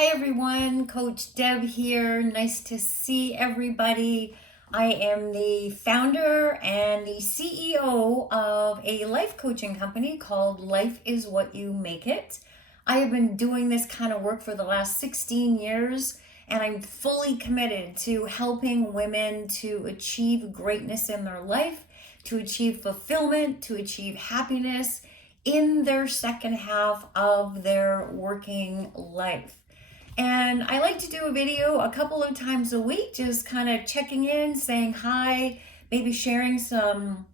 Hi everyone, Coach Deb here. Nice to see everybody. I am the founder and the CEO of a life coaching company called Life is What You Make It. I have been doing this kind of work for the last 16 years, and I'm fully committed to helping women to achieve greatness in their life, to achieve fulfillment, to achieve happiness in their second half of their working life. And I like to do a video a couple of times a week, just kind of checking in, saying hi, maybe sharing some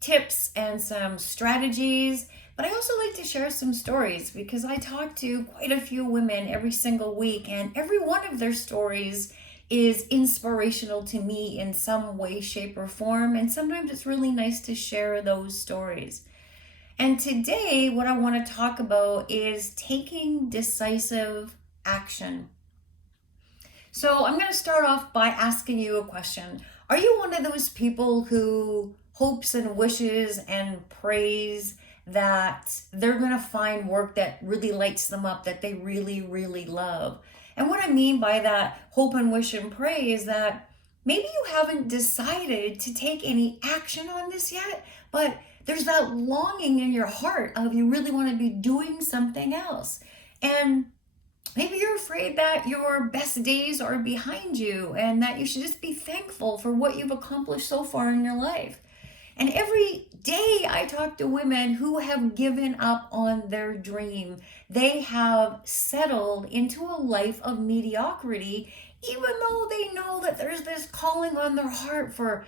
tips and some strategies. But I also like to share some stories because I talk to quite a few women every single week, and every one of their stories is inspirational to me in some way, shape, or form. And sometimes it's really nice to share those stories. And today, what I want to talk about is taking decisive action. So, I'm going to start off by asking you a question. Are you one of those people who hopes and wishes and prays that they're going to find work that really lights them up, that they really, really love? And what I mean by that hope and wish and pray is that maybe you haven't decided to take any action on this yet, but there's that longing in your heart of you really want to be doing something else. And maybe you're afraid that your best days are behind you and that you should just be thankful for what you've accomplished so far in your life. And every day I talk to women who have given up on their dream. They have settled into a life of mediocrity, even though they know that there's this calling on their heart for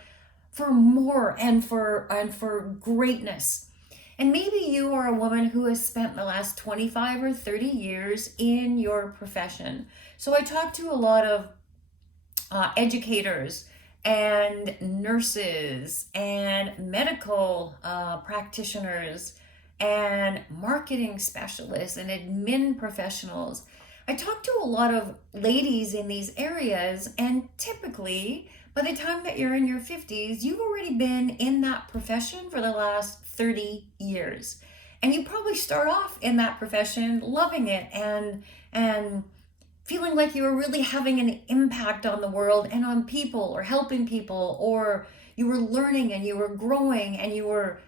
more and for greatness. And maybe you are a woman who has spent the last 25 or 30 years in your profession. So I talk to a lot of educators and nurses and medical practitioners and marketing specialists and admin professionals. I talk to a lot of ladies in these areas, and typically, by the time that you're in your 50s, you've already been in that profession for the last 30 years. And you probably start off in that profession loving it and feeling like you were really having an impact on the world and on people or helping people, or you were learning and you were growing and you were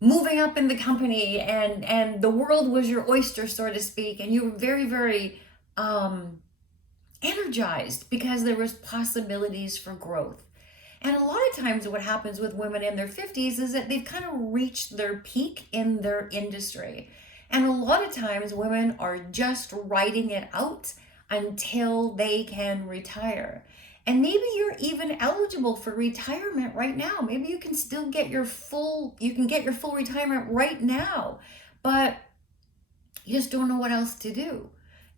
moving up in the company, and the world was your oyster, so to speak, and you were very, very energized because there was possibilities for growth. And a lot of times what happens with women in their 50s is that they've kind of reached their peak in their industry. And a lot of times women are just riding it out until they can retire. And maybe you're even eligible for retirement right now. Maybe you can still get your full retirement right now, but you just don't know what else to do.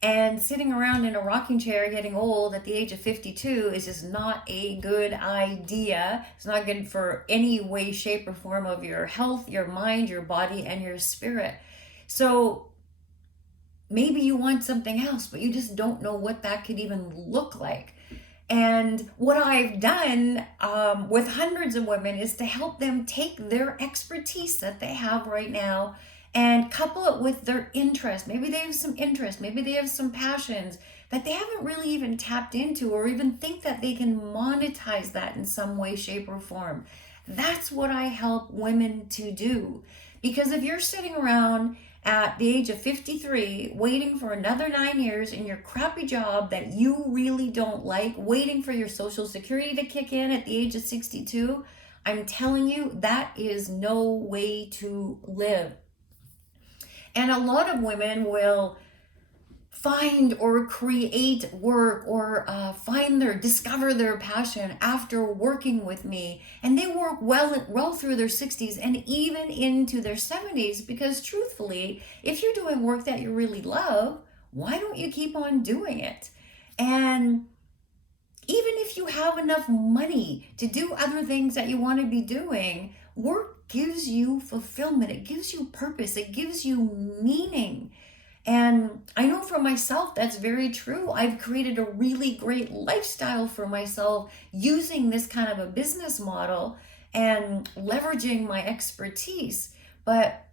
And sitting around in a rocking chair getting old at the age of 52 is just not a good idea. It's not good for any way, shape, or form of your health, your mind, your body, and your spirit. So maybe you want something else, but you just don't know what that could even look like. And what I've done with hundreds of women is to help them take their expertise that they have right now and couple it with their interest. Maybe they have some interest, maybe they have some passions that they haven't really even tapped into, or even think that they can monetize that in some way, shape, or form. That's what I help women to do. Because if you're sitting around at the age of 53 waiting for another 9 years in your crappy job that you really don't like, waiting for your social security to kick in at the age of 62, I'm telling you, that is no way to live. And a lot of women will find or create work or discover their passion after working with me, and they work well through their 60s and even into their 70s, because truthfully, if you're doing work that you really love, why don't you keep on doing it? And even if you have enough money to do other things that you want to be doing, work gives you fulfillment, it gives you purpose, it gives you meaning. And I know for myself that's very true. I've created a really great lifestyle for myself using this kind of a business model and leveraging my expertise. But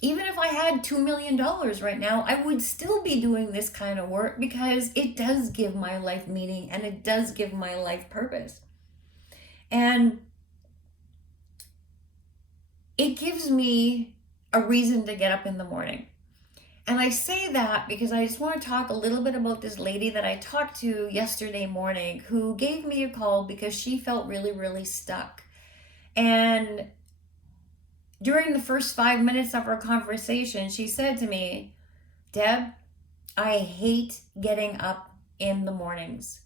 Even if I had $2 million right now, I would still be doing this kind of work because it does give my life meaning and it does give my life purpose. And it gives me a reason to get up in the morning. And I say that because I just want to talk a little bit about this lady that I talked to yesterday morning who gave me a call because she felt really, really stuck. And during the first 5 minutes of our conversation, she said to me, Deb, I hate getting up in the mornings.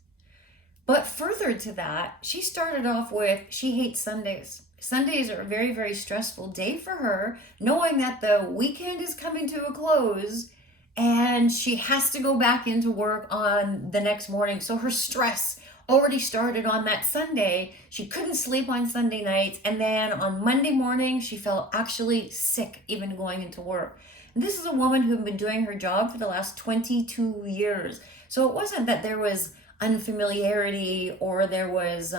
But further to that, she started off with she hates Sundays. Sundays are a very, very stressful day for her, knowing that the weekend is coming to a close and she has to go back into work on the next morning. So her stress already started on that Sunday. She couldn't sleep on Sunday nights. And then on Monday morning, she felt actually sick even going into work. And this is a woman who had been doing her job for the last 22 years. So it wasn't that there was unfamiliarity or there was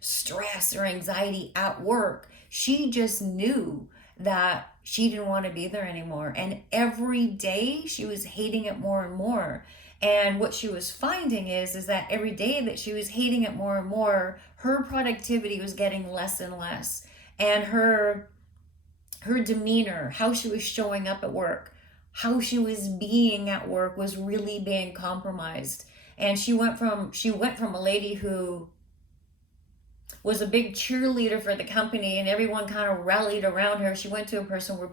stress or anxiety at work. She just knew that she didn't want to be there anymore. And every day she was hating it more and more. And what she was finding is that every day that she was hating it more and more, her productivity was getting less and less. And her demeanor, how she was showing up at work, how she was being at work was really being compromised. And she went from a lady who was a big cheerleader for the company and everyone kind of rallied around her. She went to a person where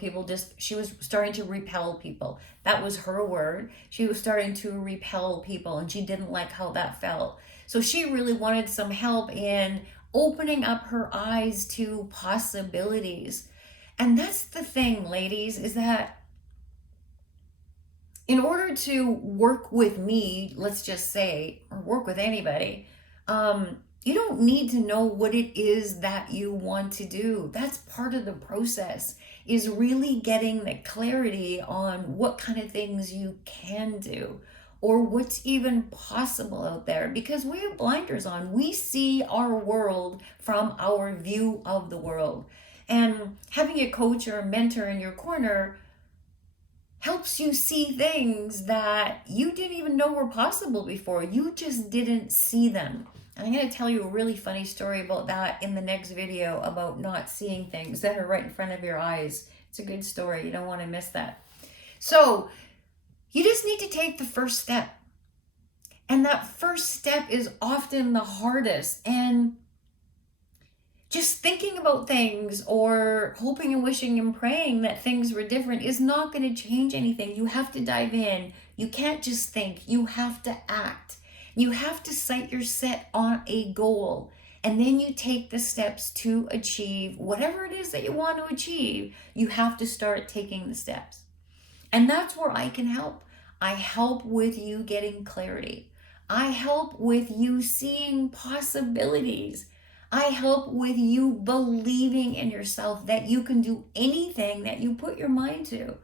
she was starting to repel people. That was her word. She was starting to repel people and she didn't like how that felt. So she really wanted some help in opening up her eyes to possibilities. And that's the thing, ladies, is that in order to work with me, let's just say, or work with anybody, you don't need to know what it is that you want to do. That's part of the process, is really getting the clarity on what kind of things you can do or what's even possible out there, because we have blinders on. We see our world from our view of the world. And having a coach or a mentor in your corner helps you see things that you didn't even know were possible before. You just didn't see them. And I'm going to tell you a really funny story about that in the next video, about not seeing things that are right in front of your eyes. It's a good story. You don't want to miss that. So you just need to take the first step. And that first step is often the hardest. And just thinking about things or hoping and wishing and praying that things were different is not going to change anything. You have to dive in. You can't just think. You have to act. You have to set your set on a goal, and then you take the steps to achieve whatever it is that you want to achieve. You have to start taking the steps. And that's where I can help. I help with you getting clarity. I help with you seeing possibilities. I help with you believing in yourself that you can do anything that you put your mind to.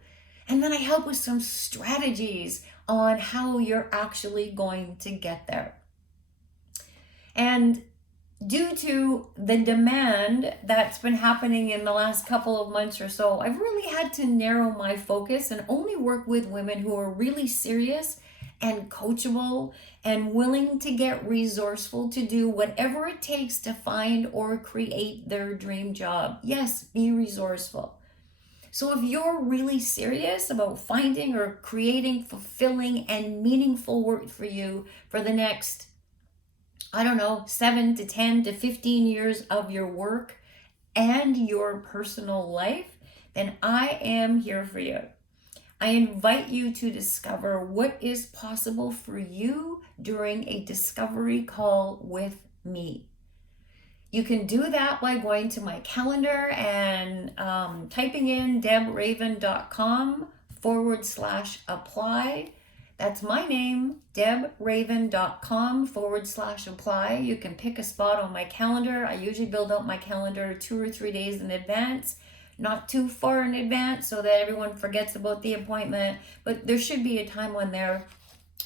And then I help with some strategies on how you're actually going to get there. And due to the demand that's been happening in the last couple of months or so, I've really had to narrow my focus and only work with women who are really serious and coachable and willing to get resourceful to do whatever it takes to find or create their dream job. Yes, be resourceful. So if you're really serious about finding or creating fulfilling and meaningful work for you for the next, 7 to 10 to 15 years of your work and your personal life, then I am here for you. I invite you to discover what is possible for you during a discovery call with me. You can do that by going to my calendar and typing in debraven.com/apply. That's my name, debraven.com/apply. You can pick a spot on my calendar. I usually build out my calendar 2 or 3 days in advance, not too far in advance so that everyone forgets about the appointment. But there should be a time on there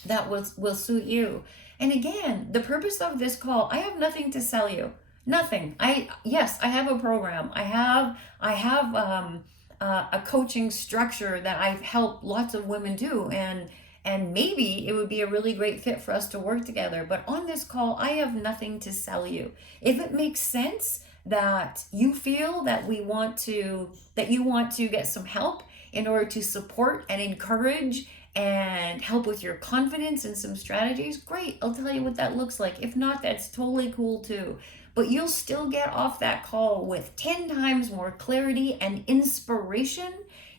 that will suit you. And again, the purpose of this call, I have nothing to sell you. Nothing. Yes, I have a program. I have a coaching structure that I've helped lots of women do, and maybe it would be a really great fit for us to work together. But on this call, I have nothing to sell you. If it makes sense that you feel that you want to get some help in order to support and encourage and help with your confidence and some strategies, great. I'll tell you what that looks like. If not, that's totally cool too. But you'll still get off that call with 10 times more clarity and inspiration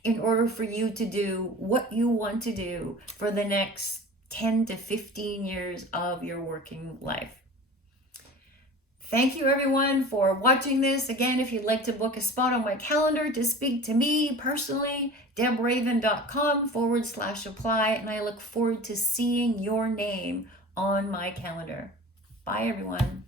in order for you to do what you want to do for the next 10 to 15 years of your working life. Thank you everyone for watching this. Again, if you'd like to book a spot on my calendar to speak to me personally, debraven.com/apply, and I look forward to seeing your name on my calendar. Bye everyone.